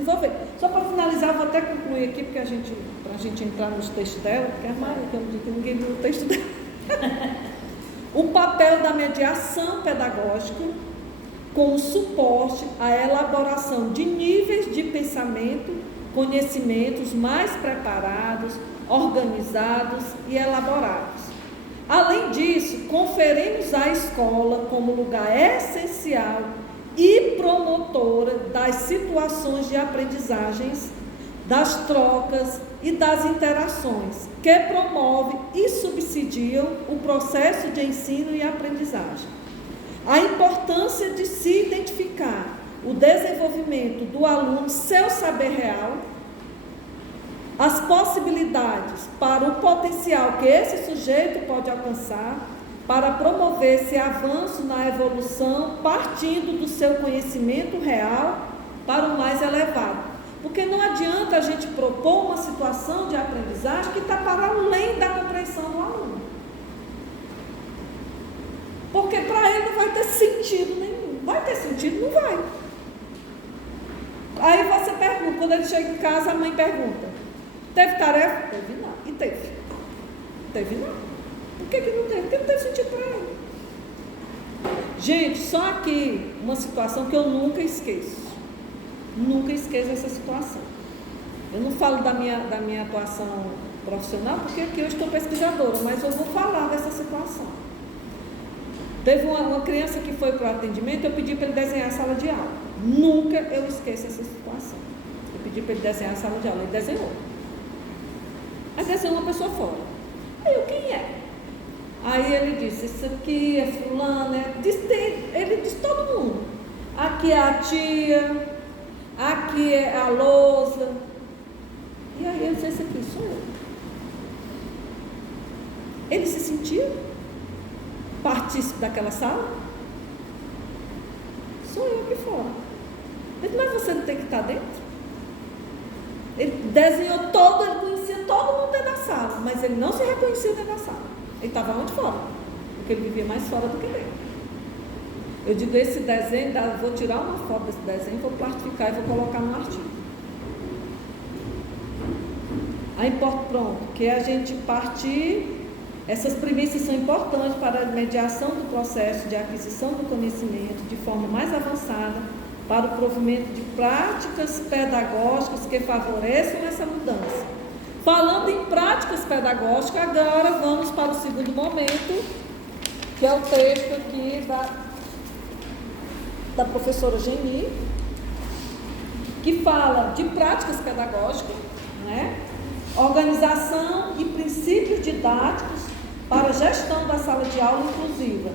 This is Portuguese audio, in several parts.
desenvolver. Só para finalizar, vou até concluir aqui, porque para a gente entrar nos textos dela, porque é mais que ninguém viu o texto dela. O papel da mediação pedagógica como suporte à elaboração de níveis de pensamento, conhecimentos mais preparados, organizados e elaborados. Além disso, conferimos à escola como lugar essencial e promotora das situações de aprendizagens, das trocas e das interações, que promovem e subsidiam o processo de ensino e aprendizagem. A importância de se identificar o desenvolvimento do aluno, seu saber real, as possibilidades para o potencial que esse sujeito pode alcançar, para promover esse avanço na evolução, partindo do seu conhecimento real para o mais elevado. Porque não adianta a gente propor uma situação de aprendizagem que está para além da compreensão do aluno. Porque para ele não vai ter sentido nenhum. Vai ter sentido? Não vai. Aí você pergunta, quando ele chega em casa, a mãe pergunta: teve tarefa? Teve não. E teve? Teve não. Por que não teve? Porque não teve sentido para ele. Gente, só aqui uma situação que eu nunca esqueço. Nunca esqueço essa situação. Eu não falo da minha atuação profissional, porque aqui eu estou pesquisadora, mas eu vou falar dessa situação. Teve uma criança que foi para o atendimento, eu pedi para ele desenhar a sala de aula. Nunca eu esqueço essa situação. Eu pedi para ele desenhar a sala de aula, ele desenhou. Aí desenhou uma pessoa fora. Aí eu, quem é? Aí ele disse, isso aqui é fulano, ele disse todo mundo. Aqui é a tia, aqui é a lousa. E aí eu disse, esse aqui sou eu. Ele se sentiu partícipe daquela sala? Sou eu aqui fora. Ele disse, mas você não tem que estar dentro? Ele desenhou todo, ele conhecia todo mundo dentro da sala, mas ele não se reconhecia dentro da sala. Ele estava onde fora? Porque ele vivia mais fora do que dentro. Eu digo, esse desenho, vou tirar uma foto desse desenho, vou plastificar e vou colocar no artigo. Aí, pronto, que a gente partir, essas premissas são importantes para a mediação do processo de aquisição do conhecimento de forma mais avançada, para o provimento de práticas pedagógicas que favoreçam essa mudança. Falando em práticas pedagógicas, agora vamos para o segundo momento, que é o texto aqui da professora Geni, que fala de práticas pedagógicas, né? Organização e princípios didáticos para a gestão da sala de aula inclusiva,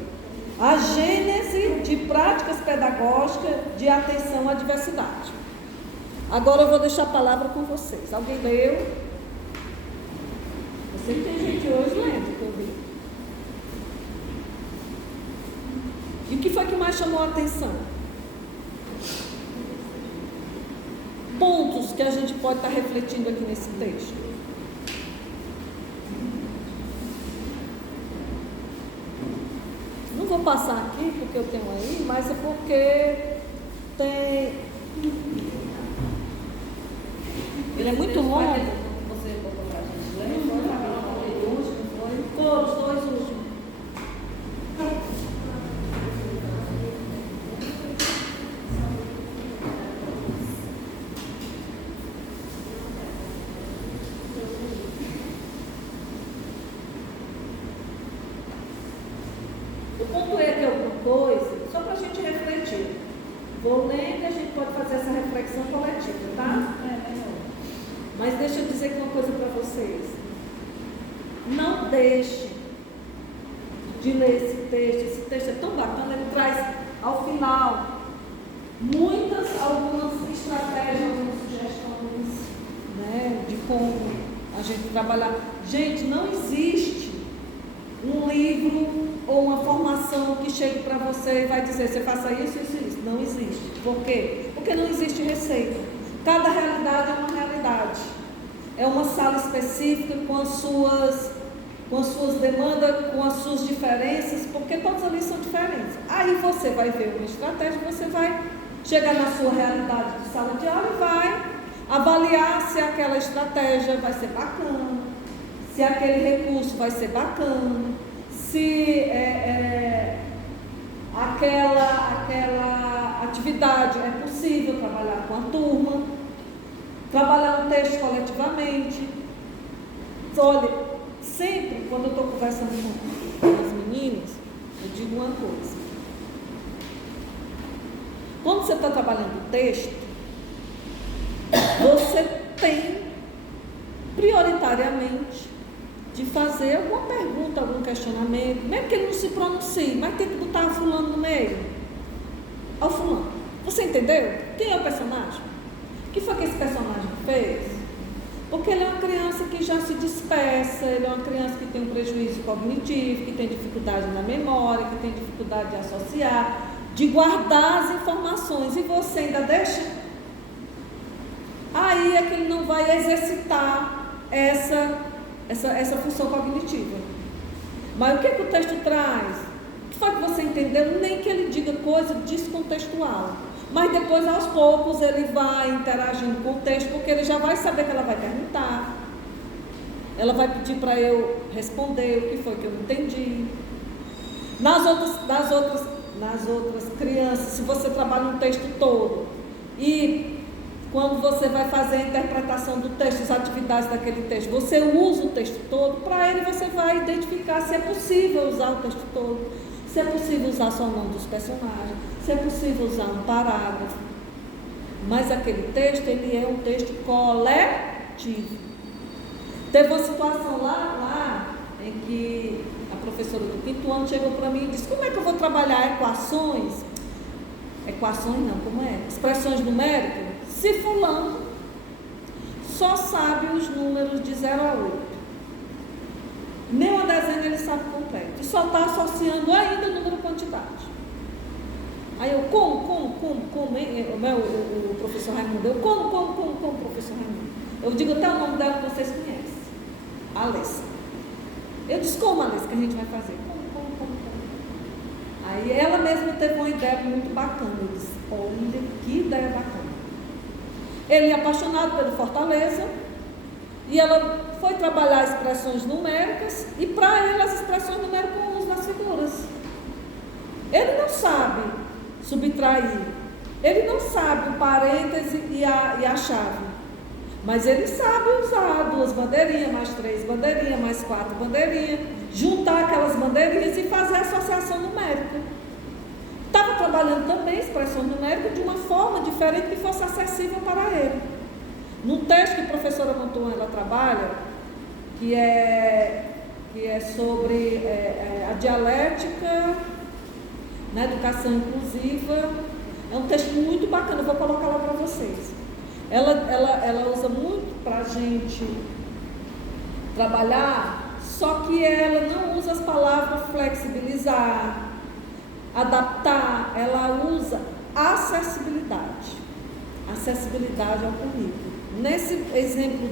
a gênese de práticas pedagógicas de atenção à diversidade. Agora eu vou deixar a palavra com vocês. Alguém leu? Eu sei que tem gente hoje lendo, que eu vi. E o que foi que mais chamou a atenção? Pontos que a gente pode estar refletindo aqui nesse texto. Não vou passar aqui porque eu tenho aí, mas é porque tem. Ele é muito longo. Você botou para a gente ler? Foi o último, foi? Foram os dois últimos. Eu pontuei aqui alguma coisa, só para a gente refletir. Vou ler e a gente pode fazer essa reflexão coletiva, tá? Mas deixa eu dizer aqui uma coisa para vocês. Não deixe de ler esse texto. Esse texto é tão bacana, ele traz ao final algumas estratégias, algumas sugestões, né, de como a gente trabalhar. Gente, não existe um livro ou uma formação que chegue para você e vai dizer, você faça isso, isso e isso. Não existe. Por quê? Porque não existe receita. Cada realidade é uma realidade. É uma sala específica com as suas demandas, com as suas diferenças, porque todas ali são diferentes. Aí você vai ver uma estratégia, você vai chegar na sua realidade de sala de aula e vai avaliar se aquela estratégia vai ser bacana, se aquele recurso vai ser bacana, se aquela atividade é possível trabalhar com a turma, trabalhar um texto coletivamente. Olha, sempre quando eu estou conversando com as meninas, eu digo uma coisa. Quando você está trabalhando o texto, você tem prioritariamente de fazer alguma pergunta, algum questionamento, mesmo que ele não se pronuncie, mas tem que botar fulano no meio. Ao fulano. Você entendeu? Quem é o personagem? O que foi que esse personagem fez? Porque ele é uma criança que já se dispersa, ele é uma criança que tem um prejuízo cognitivo, que tem dificuldade na memória, que tem dificuldade de associar, de guardar as informações, e você ainda deixa? Aí é que ele não vai exercitar essa função cognitiva. Mas o que o texto traz? O que foi que você entendeu? Nem que ele diga coisa descontextual. Mas depois, aos poucos, ele vai interagindo com o texto, porque ele já vai saber que ela vai perguntar. Ela vai pedir para eu responder o que foi que eu entendi. Nas outras crianças, se você trabalha um texto todo e quando você vai fazer a interpretação do texto, as atividades daquele texto, você usa o texto todo, para ele você vai identificar se é possível usar o texto todo, se é possível usar só o nome dos personagens, se é possível usar um parágrafo. Mas aquele texto, ele é um texto coletivo. Teve uma situação lá em que a professora do 5º ano chegou para mim e disse: como é que eu vou trabalhar equações não, como é? Expressões numéricas, se fulano só sabe os números de 0 a 8. Nem uma dezena ele sabe completo. E só está associando ainda o número quantidade. Aí eu, como, hein? O professor Raimundo, como, professor Raimundo? Eu digo até o nome dela que vocês conhecem. Alessa. Eu disse: como, Alessa, que a gente vai fazer? Como. Aí ela mesma teve uma ideia muito bacana. Eu disse: olha que ideia bacana. Ele é apaixonado pelo Fortaleza e ela foi trabalhar expressões numéricas, e para ele as expressões numéricas com o uso das figuras. Ele não sabe subtrair, ele não sabe o parêntese e a chave, mas ele sabe usar 2 bandeirinhas, mais 3 bandeirinhas, mais 4 bandeirinhas, juntar aquelas bandeirinhas e fazer a associação numérica. Estava trabalhando também expressões numéricas de uma forma diferente que fosse acessível para ele. Num texto que a professora Monton ela trabalha, que é sobre a dialética na educação inclusiva, é um texto muito bacana, eu vou colocar lá para vocês. Ela usa muito para a gente trabalhar, só que ela não usa as palavras flexibilizar, adaptar, ela usa acessibilidade ao currículo. Nesse exemplo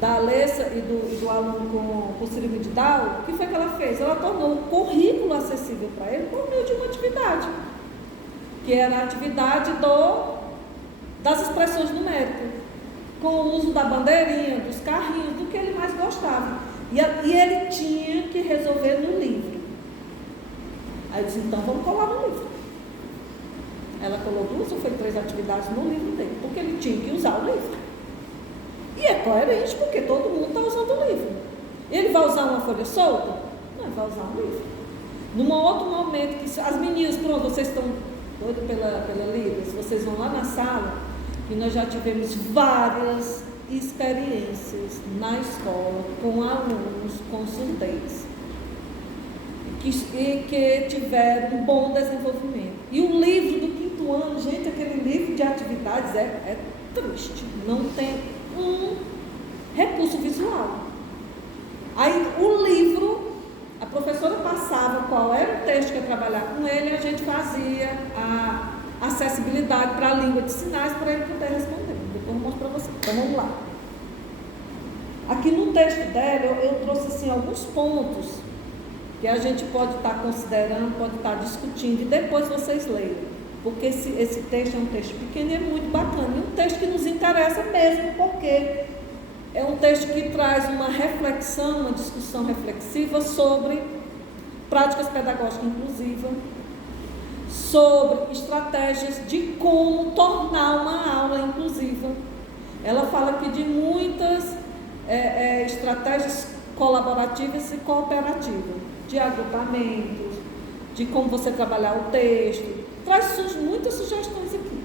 da Alessa e do aluno com síndrome de Down, o que foi que ela fez? Ela tornou o currículo acessível para ele por meio de uma atividade, que era a atividade das expressões numéricas, com o uso da bandeirinha, dos carrinhos, do que ele mais gostava. E ele tinha que resolver no livro. Aí eu disse: então vamos colar no livro. Ela colou 2 ou 3 atividades no livro dele, porque ele tinha que usar o livro. E é coerente, porque todo mundo está usando o livro. Ele vai usar uma folha solta? Não, ele vai usar um livro. Num outro momento, que as meninas, pronto, vocês estão doidas pela Libras, vocês vão lá na sala, que nós já tivemos várias experiências na escola com alunos com surdez, que tiveram um bom desenvolvimento. E o livro do 5º ano, gente, aquele livro de atividades é triste, não tem um recurso visual. Aí o livro, a professora passava qual era o texto que ia trabalhar com ele, e a gente fazia a acessibilidade para a língua de sinais para ele poder responder. Depois eu mostro para vocês. Então vamos lá. Aqui no texto dela eu trouxe assim alguns pontos que a gente pode estar considerando, pode estar discutindo, e depois vocês leiam. porque esse texto é um texto pequeno e é muito bacana, e um texto que nos interessa mesmo, porque é um texto que traz uma reflexão, uma discussão reflexiva sobre práticas pedagógicas inclusivas, sobre estratégias de como tornar uma aula inclusiva. Ela fala aqui de muitas estratégias colaborativas e cooperativas, de agrupamentos, de como você trabalhar o texto, traz muitas sugestões aqui.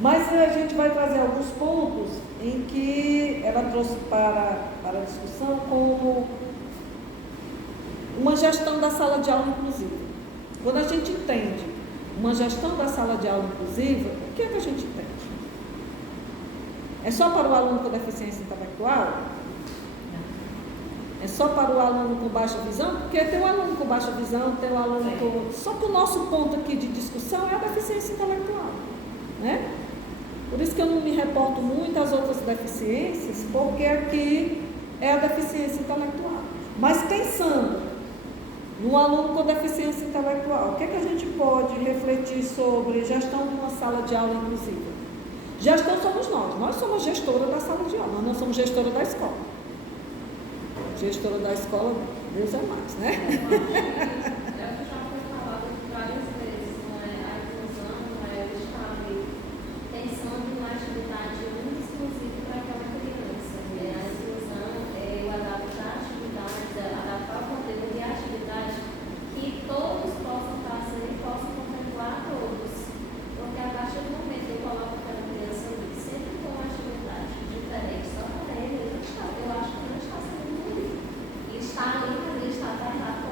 Mas a gente vai trazer alguns pontos em que ela trouxe para a discussão como uma gestão da sala de aula inclusiva. Quando a gente entende uma gestão da sala de aula inclusiva, o que é que a gente entende? É só para o aluno com deficiência intelectual? É só para o aluno com baixa visão? Porque tem um aluno com baixa visão, tem um aluno com... Só que o nosso ponto aqui de discussão é a deficiência intelectual, né? Por isso que eu não me reporto muito às outras deficiências, porque aqui é a deficiência intelectual. Mas pensando no aluno com deficiência intelectual, o que é que a gente pode refletir sobre gestão de uma sala de aula inclusiva? Gestão somos nós somos gestora da sala de aula, nós não somos gestora da escola. Gestora da escola, Deus é mais, né? Já foi falado várias vezes, a inclusão, o Estado pensando em uma atividade única exclusiva para aquela criança. A inclusão é o adaptar a atividade, adaptar o conteúdo e a atividade que todos possam fazer e possam contemplar a todos. Porque a partir do momento que eu coloco aquela criança ali, sempre com uma atividade diferente, só para ele, eu acho que não está sendo incluído. E está ali, mas ele está tratado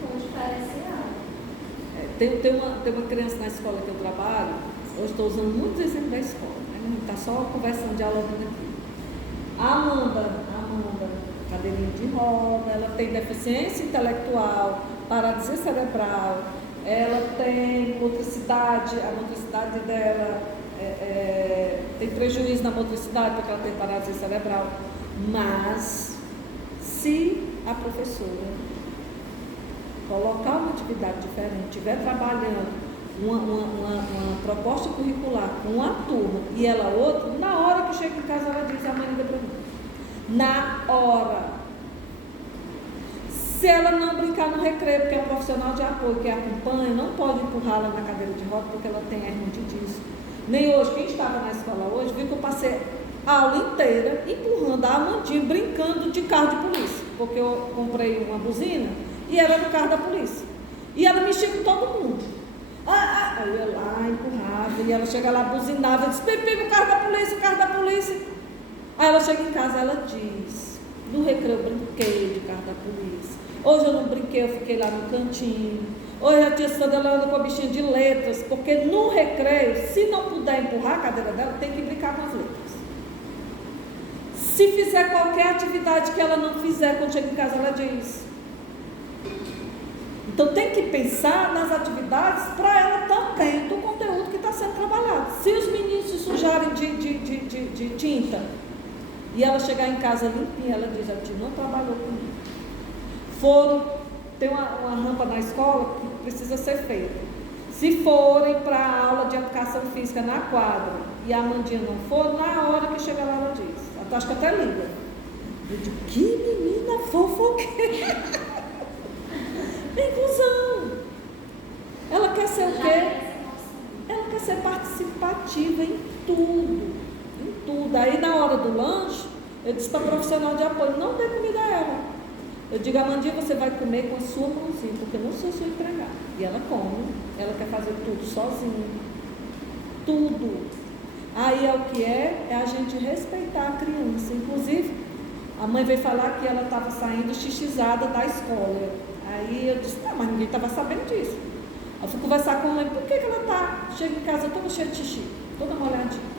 com diferencial. Tem uma criança na escola que eu trabalho, eu estou usando muitos exemplos da escola, né? A gente está só conversando, dialogando aqui. A Amanda, cadeirinha de roda, ela tem deficiência intelectual, paralisia cerebral, ela tem motricidade, a motricidade dela tem prejuízo na motricidade porque ela tem paralisia cerebral. Mas, se a professora colocar uma atividade diferente, estiver trabalhando uma proposta curricular com uma turma e ela outra, na hora que chega em casa ela diz, a mãe liga para mim, na hora. Se ela não brincar no recreio, porque é profissional de apoio que a acompanha, não pode empurrá-la na cadeira de roda porque ela tem hernia de disco. Nem hoje, quem estava na escola hoje, viu que eu passei a aula inteira empurrando a Amandinha, brincando de carro de polícia, porque eu comprei uma buzina e era no carro da polícia. E ela mexia com todo mundo. Aí eu ia lá, empurrava, e ela chega lá, buzinava, diz, Pepe, o carro da polícia, o carro da polícia. Aí ela chega em casa, ela diz, no recreio eu brinquei de carro da polícia. Hoje eu não brinquei, eu fiquei lá no cantinho. Hoje a tia Sandra ela anda com a bichinha de letras, porque no recreio, se não puder empurrar a cadeira dela, tem que brincar com as letras. Se fizer qualquer atividade que ela não fizer quando chega em casa, ela diz. Então tem que pensar nas atividades para ela também, do conteúdo que está sendo trabalhado. Se os meninos se sujarem de tinta e ela chegar em casa limpinha, ela diz, a tia não trabalhou comigo. Tem uma rampa na escola que precisa ser feita. Se forem para a aula de educação física na quadra e a Amandinha não for, na hora que chega lá ela diz. Acho que até liga. Eu digo, que menina fofoqueira. Inclusão. Ela quer ser o quê? Ela quer ser participativa em tudo. Em tudo. Aí na hora do lanche, eu disse para a profissional de apoio, não dê comida a ela. Eu digo, Amandinha, você vai comer com a sua mãozinha, porque eu não sou sua empregada. E ela come, ela quer fazer tudo sozinha. Tudo. Aí é o que é a gente respeitar a criança. Inclusive, a mãe veio falar que ela estava saindo xixizada da escola. Aí eu disse, não, mas ninguém estava sabendo disso. Eu fui conversar com a mãe, por que ela chega em casa toda cheia de xixi, toda molhadinha?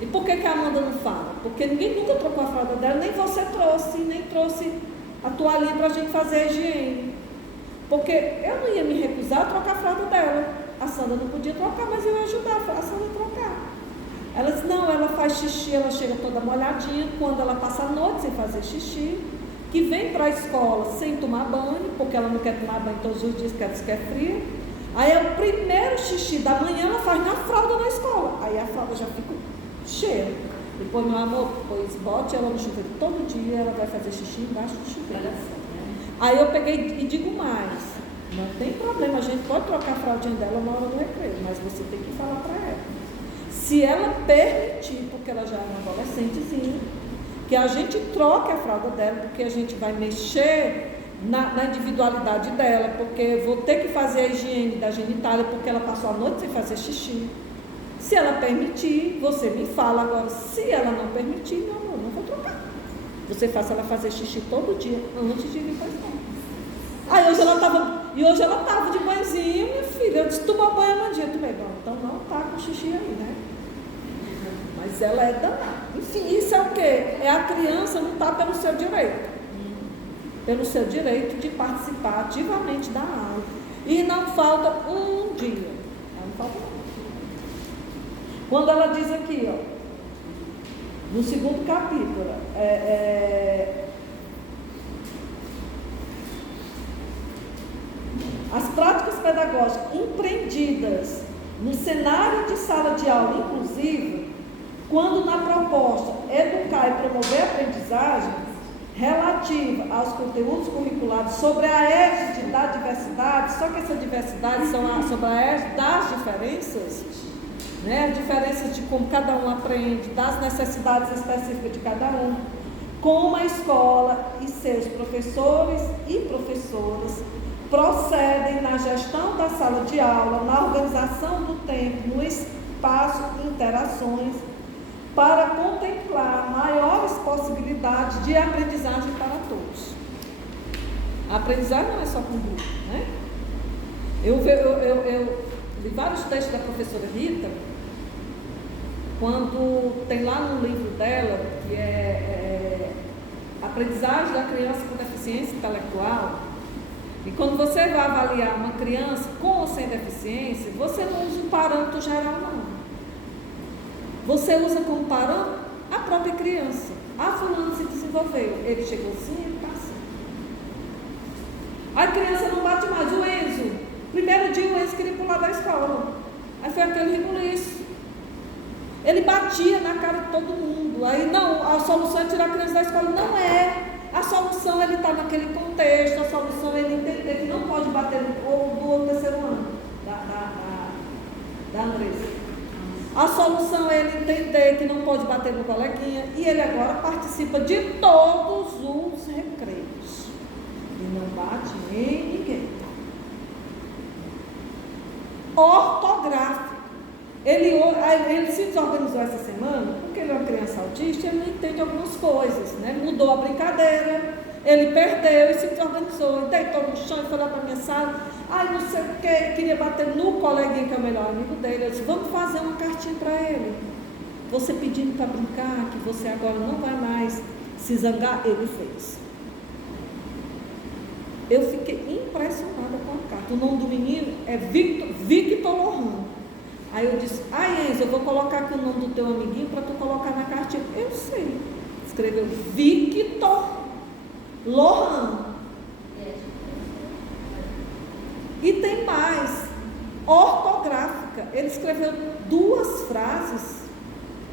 E por que a Amanda não fala? Porque ninguém nunca trocou a fralda dela, nem você trouxe, nem trouxe a toalhinha para a gente fazer a higiene. Porque eu não ia me recusar a trocar a fralda dela. A Sandra não podia trocar, mas eu ia ajudar a Sandra a trocar. Ela disse, não, ela faz xixi, ela chega toda molhadinha, quando ela passa a noite sem fazer xixi, que vem para a escola sem tomar banho, porque ela não quer tomar banho todos os dias, porque ela diz que é fria. Aí o primeiro xixi da manhã ela faz na fralda na escola. Aí a fralda já fica cheia. Depois, meu amor, depois bote ela no chuveiro todo dia, ela vai fazer xixi embaixo do chuveiro. Aí eu peguei e digo mais, não tem problema, a gente pode trocar a fraldinha dela na hora do recreio, mas você tem que falar para ela. Se ela permitir, porque ela já é uma adolescentezinha, que a gente troque a fralda dela, porque a gente vai mexer na individualidade dela, porque eu vou ter que fazer a higiene da genitália, porque ela passou a noite sem fazer xixi. Se ela permitir, você me fala. Agora, se ela não permitir, meu amor, não vou trocar. Você faça ela fazer xixi todo dia, antes de vir para a escola. Aí hoje ela estava de banhozinho, minha filha. Eu disse, toma banho amanhã. Tomei banho. Então não está com xixi aí, né? Mas ela é danada. Enfim, isso é o quê? É a criança não está pelo seu direito. Pelo seu direito de participar ativamente da aula. E não falta um dia. Não falta um. Quando ela diz aqui, ó, no segundo capítulo, as práticas pedagógicas empreendidas no cenário de sala de aula inclusiva, quando na proposta educar e promover a aprendizagem relativa aos conteúdos curriculares sobre a égide da diversidade, só que essa diversidade são sobre a égide das diferenças, né? Diferenças de como cada um aprende, das necessidades específicas de cada um, como a escola e seus professores e professoras procedem na gestão da sala de aula, na organização do tempo, no espaço de interações, para contemplar maiores possibilidades de aprendizagem para todos. A aprendizagem não é só com o grupo, né? Eu li vários textos da professora Rita, quando tem lá no livro dela, que é Aprendizagem da Criança com Deficiência Intelectual, e quando você vai avaliar uma criança com ou sem deficiência, você não usa um parâmetro geral, não. Você usa como parâmetro a própria criança. A fulana se desenvolveu, ele chegou assim, ele está assim. A criança não bate mais. O Enzo, primeiro dia o Enzo queria pular da escola. Aí foi aquele rebuliço. Ele batia na cara de todo mundo. Aí não, a solução é tirar a criança da escola. Não é. A solução é ele estar naquele contexto, a solução é ele entender que não pode bater no outro terceiro ano da Andressa. A solução é ele entender que não pode bater no coleguinha, e ele agora participa de todos os recreios. E não bate em ninguém. Ortográfico. Ele se desorganizou essa semana, porque ele é uma criança autista e ele não entende algumas coisas, né? Mudou a brincadeira, ele perdeu e se desorganizou, deitou no chão e foi lá para a minha sala. Ai, não sei o que, queria bater no coleguinha que é o melhor amigo dele. Eu disse, vamos fazer uma cartinha para ele. Você pedindo para brincar, que você agora não vai mais se zangar, ele fez. Eu fiquei impressionada com a carta. O nome do menino é Victor Lohan. Aí eu disse, Enzo, eu vou colocar aqui o nome do teu amiguinho para tu colocar na cartinha. Eu sei. Escreveu Victor Lohan. E tem mais, ortográfica. Ele escreveu 2 frases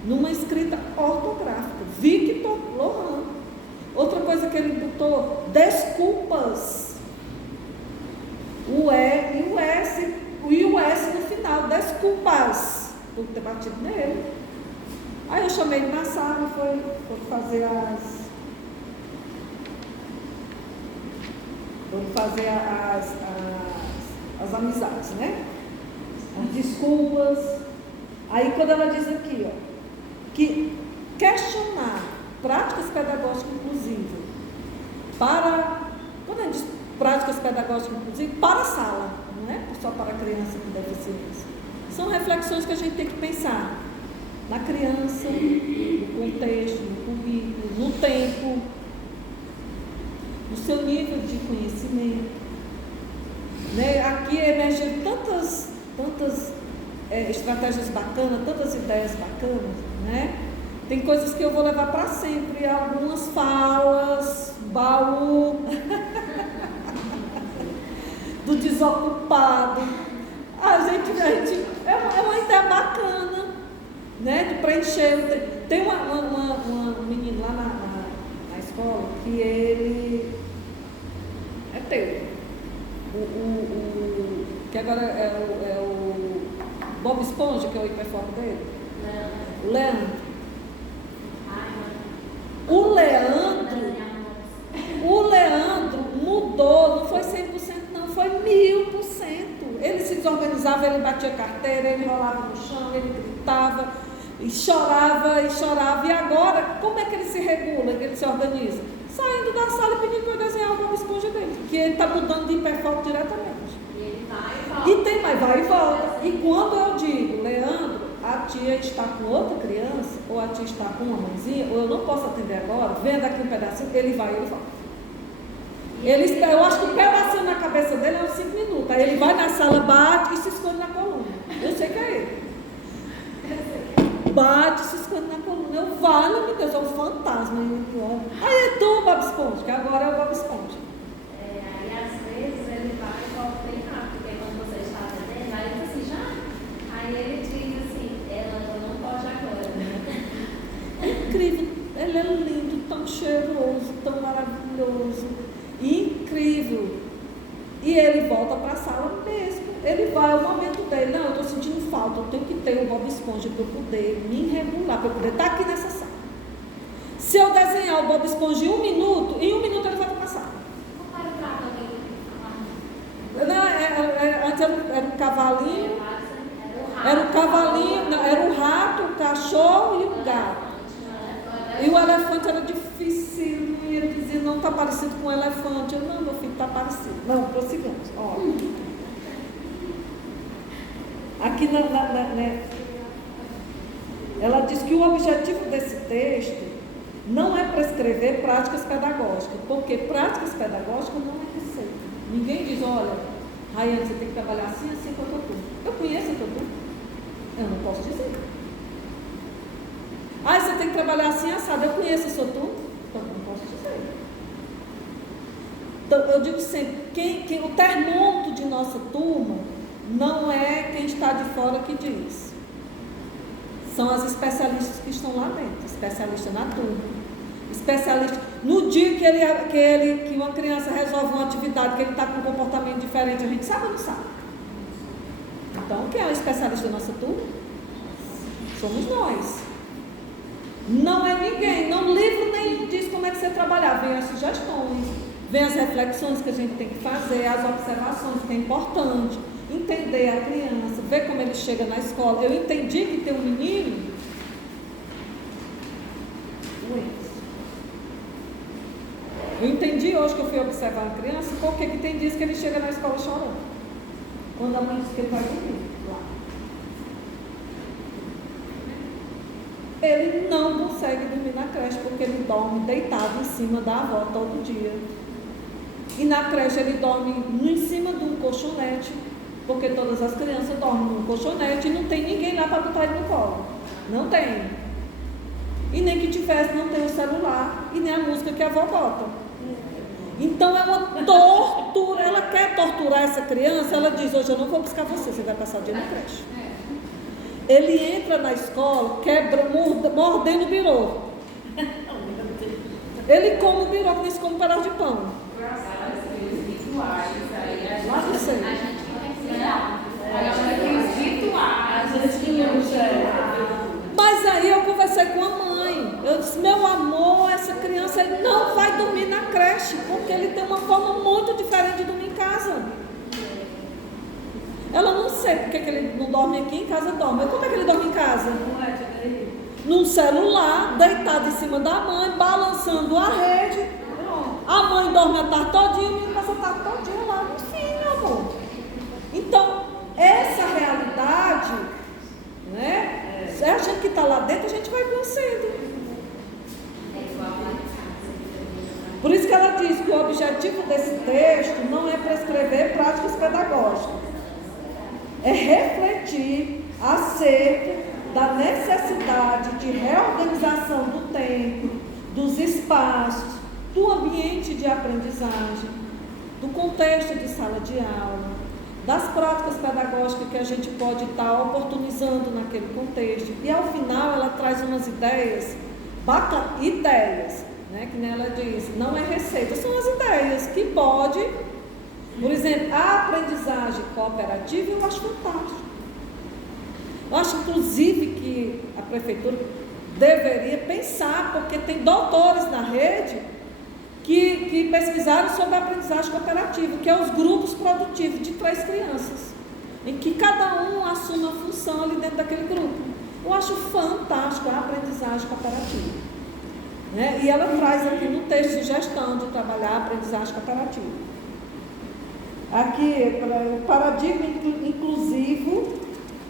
numa escrita ortográfica. Victor Lohan. Outra coisa que ele botou, desculpas. O E e o S, e o S no final, desculpas por ter batido nele. Aí eu chamei ele na sala, foi fazer as amizades, né? As desculpas. Aí quando ela diz aqui, ó, que questionar práticas pedagógicas inclusivas quando ela diz práticas pedagógicas inclusivas, para a sala, não é só para a criança com deficiência. São reflexões que a gente tem que pensar na criança, no contexto, no currículo, no tempo, no seu nível de conhecimento. Né? Aqui emergem tantas estratégias bacanas, tantas ideias bacanas, né? Tem coisas que eu vou levar para sempre, algumas falas, baú do desocupado, É uma ideia bacana, né? De preencher. Tem um menino lá na escola que ele é teu. Que agora é o Bob Esponja, que é o hiperfoco dele. O Leandro. O Leandro mudou, não foi 100%, não, foi 1000%. Ele se desorganizava, ele batia carteira, ele rolava no chão, ele gritava, e chorava. E agora, como é que ele se regula, que ele se organiza? Saindo da sala e pedindo para eu desenhar o Bob Esponja dele, que ele está mudando de hiperfoco diretamente. E ele vai e volta. E tem mais, vai e volta. E quando eu digo, Leandro, a tia está com outra criança, ou a tia está com uma mãezinha, ou eu não posso atender agora, vendo aqui um pedacinho, ele vai e ele volta. Eu acho que o pedacinho na cabeça dele é uns 5 minutos. Aí ele vai na sala, bate e se esconde na coluna. Eu sei que é ele. Bate e se esconde na coluna. Eu falo, meu Deus, é um fantasma. Aí é tu, Bob Esponja, que agora é o Bob Esponja. Aí às vezes ele vai e volta bem rápido, porque quando você está atendendo, aí ele diz assim, já? Aí ele diz assim, ela não pode agora. É incrível. Ele é lindo, tão cheiroso, tão maravilhoso. Incrível. E ele volta para a sala mesmo. Ele vai ao momento dele. Não, eu estou sentindo falta. Eu tenho que ter o Bob Esponja para eu poder me regular, para eu poder estar aqui nessa sala. Se eu desenhar o Bob Esponja em 1 minuto, em 1 minuto ele vai para a sala. Antes era um cavalinho. Era o cavalinho, não, era o rato, o cachorro e o gato. E o elefante era difícil. E ele dizia, não está parecido com um elefante. Eu, não, meu filho, está parecido. Não, prossigamos. Aqui ela diz que o objetivo desse texto não é prescrever práticas pedagógicas, porque práticas pedagógicas não é receita. Ninguém diz, olha, Rayane, você tem que trabalhar assim, assim com a tua turma. Eu conheço a tua turma? Eu não posso dizer. Você tem que trabalhar assim, assado. Eu conheço a sua turma? Então, não posso dizer. Então, eu digo sempre, o termômetro de nossa turma não é quem está de fora que diz. São as especialistas que estão lá dentro. Especialista na turma. Especialista. No dia que uma criança resolve uma atividade, que ele está com um comportamento diferente, a gente sabe ou não sabe? Então, quem é o especialista da nossa turma? Somos nós. Não é ninguém. Não livro nem diz como é que você trabalhar. Vem as sugestões, vem as reflexões que a gente tem que fazer, as observações que é importante. Entender a criança, ver como ele chega na escola. Eu entendi que tem um menino doente. Eu entendi hoje que eu fui observar uma criança, porque que tem dias que ele chega na escola chorando. Quando a mãe diz que ele vai dormir lá. Ele não consegue dormir na creche, porque ele dorme deitado em cima da avó todo dia. E na creche ele dorme em cima de um colchonete, porque todas as crianças dormem num colchonete e não tem ninguém lá para botar ele no colo. Não tem. E nem que tivesse, não tem o celular e nem a música que a avó bota. Então é uma tortura. Ela quer torturar essa criança. Ela diz, hoje eu não vou buscar você, você vai passar o dia na creche. Ele entra na escola, mordendo o birô. Ele come o birô, que nem se come um pedaço de pão. Lá não sei. Mas aí eu conversei com a mãe. Eu disse, meu amor, essa criança ele não vai dormir na creche, porque ele tem uma forma muito diferente de dormir em casa. Ela não sei porque que ele não dorme aqui, em casa dorme. Mas como é que ele dorme em casa? Num celular, deitado em cima da mãe, balançando a rede. A mãe dorme a tarde todinha, o menino passa a tarde todinha lá. Enfim, meu amor. Então, essa realidade, né? A gente que está lá dentro, a gente vai conhecendo. Por isso que ela diz que o objetivo desse texto não é prescrever práticas pedagógicas. É refletir acerca da necessidade de reorganização do tempo, dos espaços, do ambiente de aprendizagem, do contexto de sala de aula, das práticas pedagógicas que a gente pode estar oportunizando naquele contexto. E ao final ela traz umas ideias bacanas, né, que ela diz, não é receita, são as ideias que pode, por exemplo, a aprendizagem cooperativa eu acho fantástico. Eu acho inclusive que a prefeitura deveria pensar, porque tem doutores na rede que pesquisaram sobre a aprendizagem cooperativa, que é os grupos produtivos de 3 crianças, em que cada um assume uma função ali dentro daquele grupo. Eu acho fantástico a aprendizagem cooperativa, né? E ela traz aqui no texto sugestão de trabalhar a aprendizagem cooperativa. Aqui, o paradigma inclusivo,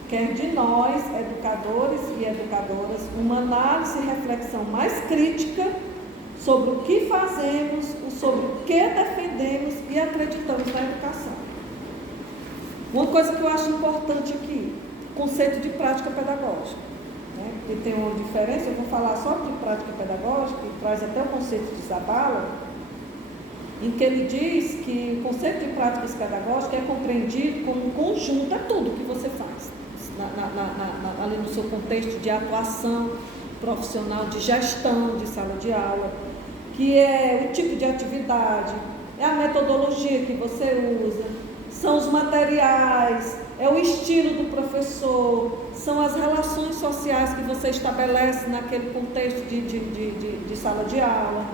quer de nós, educadores e educadoras, uma análise e reflexão mais crítica sobre o que fazemos, sobre o que defendemos e acreditamos na educação. Uma coisa que eu acho importante aqui, conceito de prática pedagógica, né? Que tem uma diferença, eu vou falar só de prática pedagógica, que traz até o conceito de Zabala, em que ele diz que o conceito de práticas pedagógicas é compreendido como um conjunto, é tudo que você faz, ali no seu contexto de atuação profissional, de gestão de sala de aula, que é o tipo de atividade, é a metodologia que você usa, são os materiais, é o estilo do professor, são as relações sociais que você estabelece naquele contexto de sala de aula,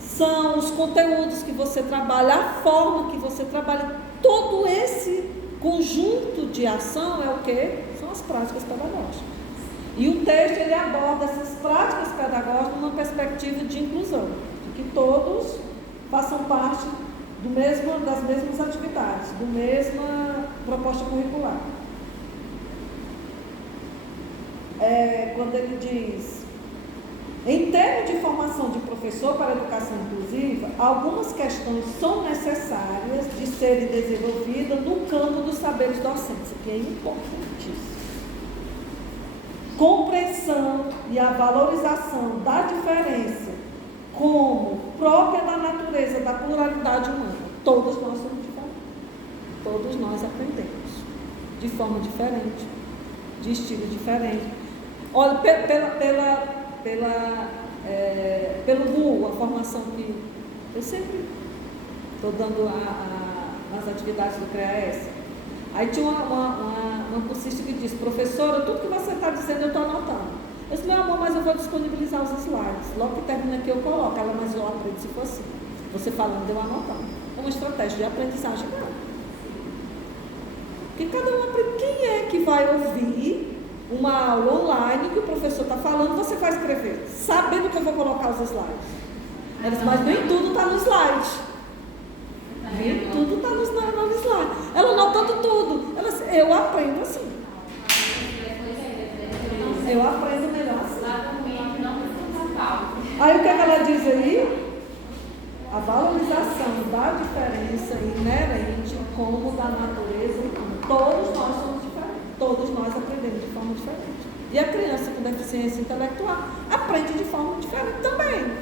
são os conteúdos que você trabalha, a forma que você trabalha, todo esse conjunto de ação é o quê? São as práticas pedagógicas. E o texto ele aborda essas práticas pedagógicas numa perspectiva de inclusão, de que todos façam parte das mesmas atividades, da mesma proposta curricular. Quando ele diz, em termos de formação de professor para a educação inclusiva, algumas questões são necessárias de serem desenvolvidas no campo dos saberes docentes, que é importantíssimo. Compreensão e a valorização da diferença como própria da natureza da pluralidade humana. Todos nós somos diferentes. Todos nós aprendemos de forma diferente, de estilo diferente. Olha, pelo RU, a formação que eu sempre estou dando nas atividades do CREAS. Aí tinha uma cursista que disse, professora, tudo que você está dizendo eu estou anotando. Eu disse, meu amor, mas eu vou disponibilizar os slides. Logo que termina aqui eu coloco. Ela, mas eu aprendo se for assim. Você falando, eu anotando. É uma estratégia de aprendizagem, não. Porque cada um aprende. Quem é que vai ouvir uma aula online que o professor está falando, você vai escrever, sabendo que eu vou colocar os slides? Ela disse, mas nem tudo está no slide. Nem tudo está no slide. Ela anotando tudo. Ela disse, eu aprendo assim. Eu aprendo melhor assim. Aí o que ela diz aí? A valorização da diferença inerente como da natureza humana. Todos nós somos diferentes. Todos nós aprendemos de forma diferente. E a criança com deficiência intelectual aprende de forma diferente também.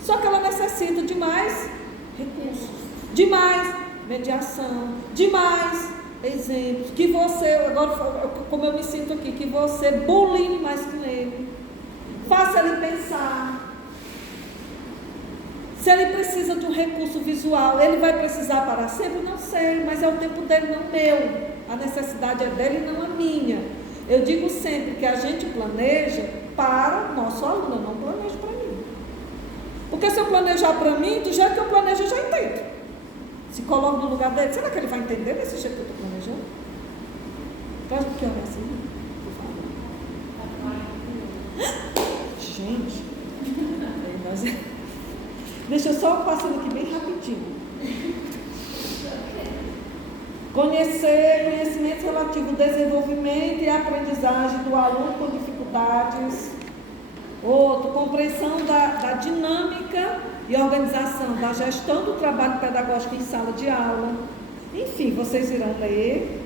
Só que ela necessita de mais recursos, de mais mediação, de mais exemplos, que você, agora como eu me sinto aqui, que você buline mais com ele, faça ele pensar. Se ele precisa de um recurso visual, ele vai precisar para sempre? Não sei, mas é o tempo dele, não meu. A necessidade é dele e não a minha. Eu digo sempre que a gente planeja para o nosso aluno, eu não planejo para mim. Porque se eu planejar para mim, do jeito que eu planejo, eu já entendo. Se coloco no lugar dele, será que ele vai entender desse jeito que eu estou planejando? Traz um pouquinho assim, por favor. Gente, deixa eu só passando aqui bem rapidinho. Conhecimentos relativos ao desenvolvimento e aprendizagem do aluno com dificuldades. Outro, compreensão da dinâmica e organização da gestão do trabalho pedagógico em sala de aula. Enfim, vocês irão ler.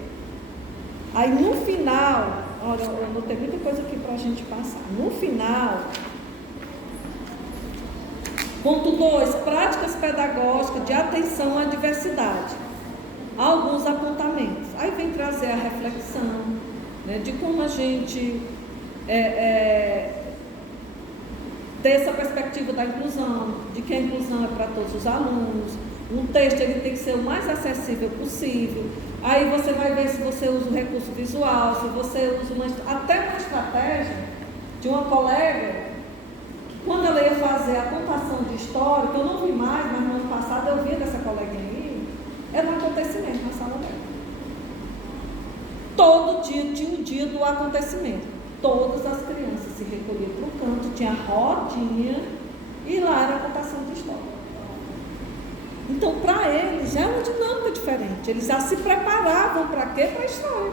Aí no final, olha, eu anotei muita coisa aqui para a gente passar. No final, ponto 2, práticas pedagógicas de atenção à diversidade. alguns apontamentos. Aí vem trazer a reflexão, né, de como a gente ter essa perspectiva da inclusão, de que a inclusão é para todos os alunos. Um texto ele tem que ser o mais acessível possível. Aí você vai ver se você usa o recurso visual, se você usa até uma estratégia de uma colega, que quando ela ia fazer a contação de história, que eu não vi mais, mas no ano passado eu vi dessa coleguinha aí, era um acontecimento na sala dela. Todo dia tinha um dia do acontecimento. Todas as crianças se recolhiam para o canto, tinha rodinha e lá era a contação de história. Então, para eles, é uma dinâmica diferente. Eles já se preparavam para quê? Para a história.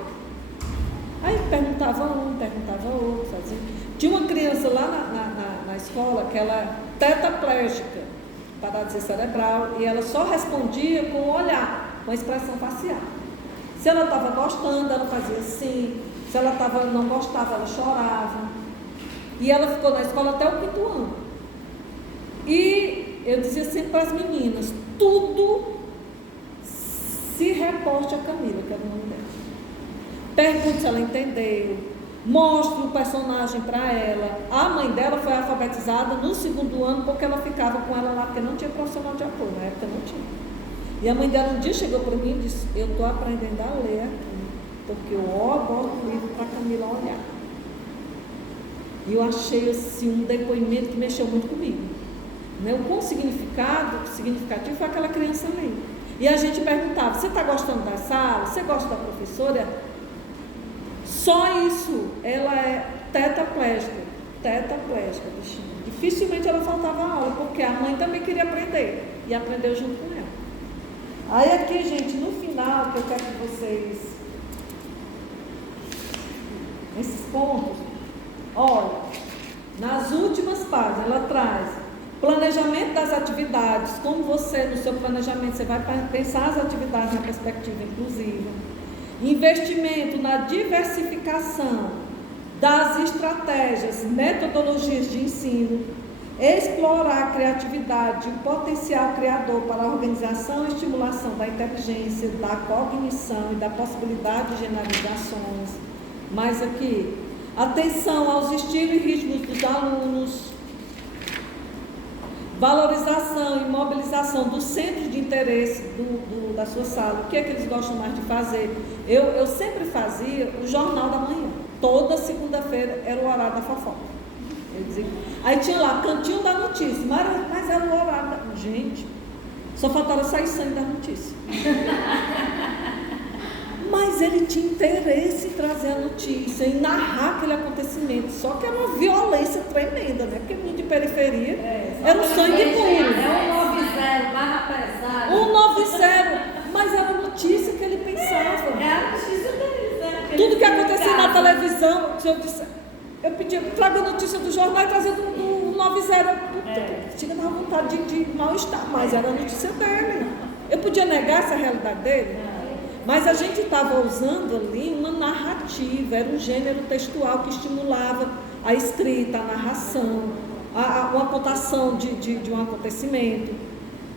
Aí perguntava um, perguntava outro. Fazia. Tinha uma criança lá na escola que ela é tetraplégica, paralisia cerebral, e ela só respondia com o olhar, com a expressão facial. Se ela estava gostando, ela fazia assim. Se ela não gostava, ela chorava. E ela ficou na escola até o 5º ano. E eu dizia sempre para as meninas, tudo se reporte a Camila, que era o nome dela. Pergunte se ela entendeu, mostre o personagem para ela. A mãe dela foi alfabetizada no 2º ano, porque ela ficava com ela lá, porque não tinha profissional de apoio, na época não tinha. E a mãe dela um dia chegou para mim e disse, eu estou aprendendo a ler aqui, porque eu boto o livro para a Camila olhar. E eu achei assim, um depoimento que mexeu muito comigo. Né? O quão significativo foi aquela criança ler. E a gente perguntava, você está gostando da sala? Você gosta da professora? Só isso, ela é tetraplégica, bichinho. Dificilmente ela faltava aula, porque a mãe também queria aprender, e aprendeu junto com ela. Aí aqui, gente, no final, que eu quero que vocês, esses pontos, olha, nas últimas páginas, ela traz planejamento das atividades, como você, no seu planejamento, você vai pensar as atividades na perspectiva inclusiva. Investimento na diversificação das estratégias, metodologias de ensino, explorar a criatividade, o potencial criador para a organização e estimulação da inteligência, da cognição e da possibilidade de generalizações. Mais aqui, atenção aos estilos e ritmos dos alunos, valorização e mobilização dos centros de interesse da sua sala. O que é que eles gostam mais de fazer? Eu sempre fazia o jornal da manhã. Toda segunda-feira era o horário da fofoca. Eu dizia, aí tinha lá, cantinho da notícia, mas era o horário da... Gente, só faltava sair sangue da notícia. Mas ele tinha interesse em trazer a notícia, em narrar aquele acontecimento. Só que era uma violência tremenda, né? Porque menino de periferia era um sangue puro. É 190, barra pesada. 190, mas era a notícia que ele pensava. É a notícia deles, né? Tudo que acontecia na televisão, eu pedia, traga a notícia do jornal e trazia do 90. Tinha uma vontade de mal-estar, mas era a notícia dele. Eu podia negar essa realidade dele? Mas a gente estava usando ali uma narrativa, era um gênero textual que estimulava a escrita, a narração, uma contação de um acontecimento.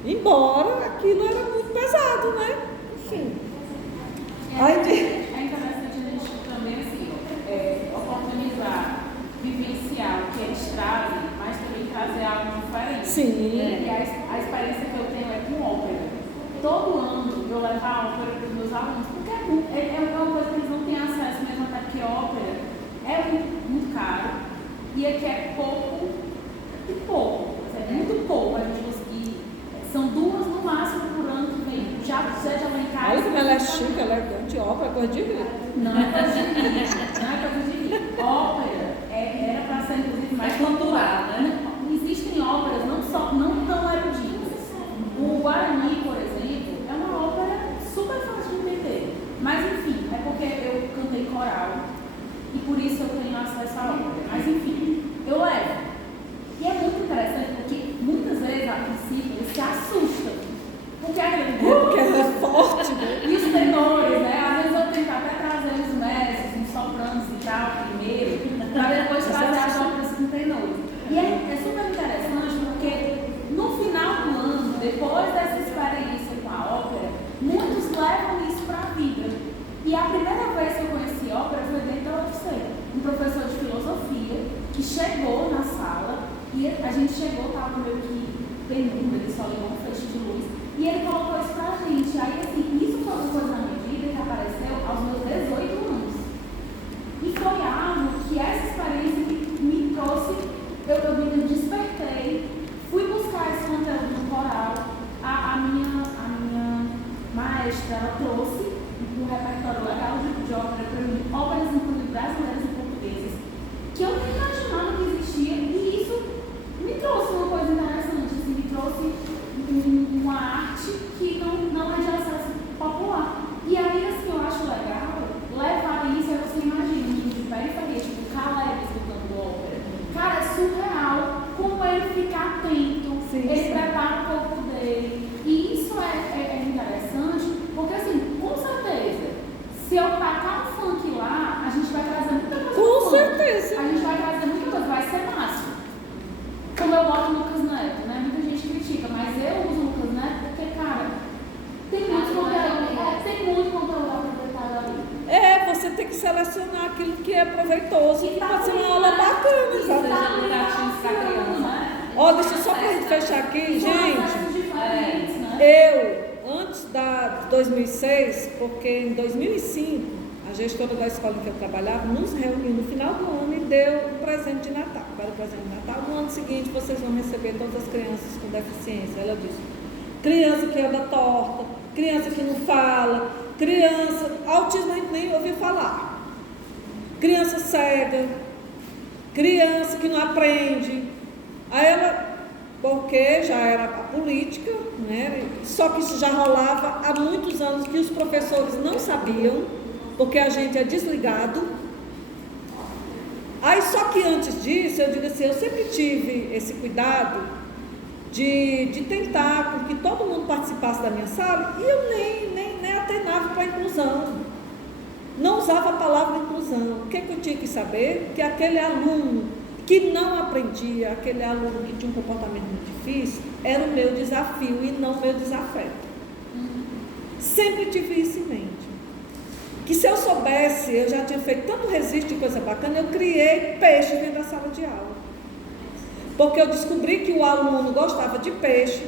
Embora aquilo era muito pesado, né? Enfim. É interessante a gente também assim, oportunizar, vivenciar o que eles trazem, mas também trazer algo diferente. Sim. E a experiência que eu tenho é com ópera. Todo ano eu levo a ópera para os meus alunos, porque é uma coisa que eles não têm acesso mesmo, até porque ópera é muito caro e aqui é pouco, é muito pouco a gente conseguir. São 2 no máximo por ano que vem. Já lá em casa. Olha como ela é chique, ela é grande, ópera, coisa de rir. Não é coisa de rir. Ópera era para ser inclusive mais cultural, né? Existem óperas não tão eruditas. O Guarani, por exemplo, é uma ópera super fácil de entender. Mas enfim, é porque eu cantei coral e por isso eu tenho acesso à ópera. Mas enfim, eu levo. E é muito interessante porque muitas vezes a princípio eles se assustam. Porque ela é forte, né? E os tenores, né? Às vezes eu tento até trazer os mestres, os sopranos e tal, primeiro. chegou na sala, e a gente chegou, estava meio que penumbra, ele só ligou um feixe de luz, e ele colocou isso pra gente. Aí, assim, isso foi uma coisa na minha vida que apareceu aos meus 18 anos. E foi algo que essa experiência me trouxe, eu me despertei, fui buscar esse conteúdo no coral, a minha maestra, ela trouxe um repertório legal de ópera para mim, óperas inclusive brasileiras e portuguesas, que eu nem imaginava que existia, e isso me trouxe uma coisa interessante, assim, me trouxe uma arte que não é de acesso popular. E aí, assim, eu acho legal levar isso, aí você imagina, um de periferia, tipo Caleb escutando ópera. Cara, é surreal como ele fica atento, ele prepara o corpo dele. E isso é interessante, porque assim, com certeza, se eu tacar um funk lá, a gente vai trazer muita coisa. Com certeza. A gente vai trazer muita coisa, vai ser massa. Como eu boto o Lucas Neto, né? Muita gente critica, mas eu uso o Lucas Neto porque, cara, tem muito conteúdo aproveitado ali. Você tem que selecionar aquilo que é proveitoso e pode ser uma aula bacana, sabe? Deixa eu só para fechar aqui, gente. Antes de 2006, porque em 2005, a gestora da escola em que eu trabalhava nos reuniu no final do ano e deu um presente de Natal. Para o presente de Natal, no ano seguinte vocês vão receber todas as crianças com deficiência. Ela disse: criança que anda torta, criança que não fala, criança, autismo a gente nem ouviu falar, criança cega, criança que não aprende. Aí ela, porque já era a política, né? Só que isso já rolava há muitos anos, que os professores não sabiam, porque a gente é desligado. Aí só que antes disso, eu digo assim, eu sempre tive esse cuidado de tentar com que todo mundo participasse da minha sala, e eu nem atenava para a inclusão, não usava a palavra inclusão. O que eu tinha que saber? Que aquele aluno que não aprendia, aquele aluno que tinha um comportamento muito difícil, era o meu desafio e não o meu desafeto. Sempre tive isso em mente. Que se eu soubesse, eu já tinha feito tanto registro de coisa bacana, eu criei peixe dentro da sala de aula. Porque eu descobri que o aluno gostava de peixe,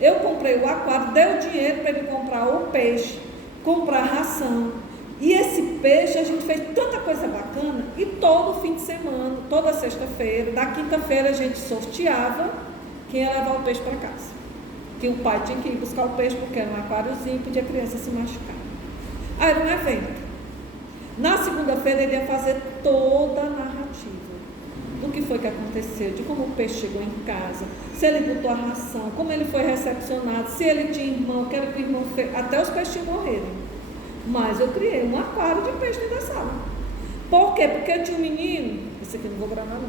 eu comprei o aquário, dei o dinheiro para ele comprar o peixe, comprar ração. E esse peixe, a gente fez tanta coisa bacana, e todo fim de semana, toda sexta-feira, da quinta-feira a gente sorteava quem ia levar o peixe para casa. Que o pai tinha que ir buscar o peixe, porque era um aquáriozinho, podia a criança se machucar. Aí era um evento. Na segunda-feira ele ia fazer toda a narrativa do que foi que aconteceu, de como o peixe chegou em casa, se ele botou a ração, como ele foi recepcionado, se ele tinha irmão, que era o que o irmão fez, até os peixes morrerem. Mas eu criei um aquário de peixe dentro da sala. Por quê? Porque eu tinha um menino, esse aqui não vou gravar não,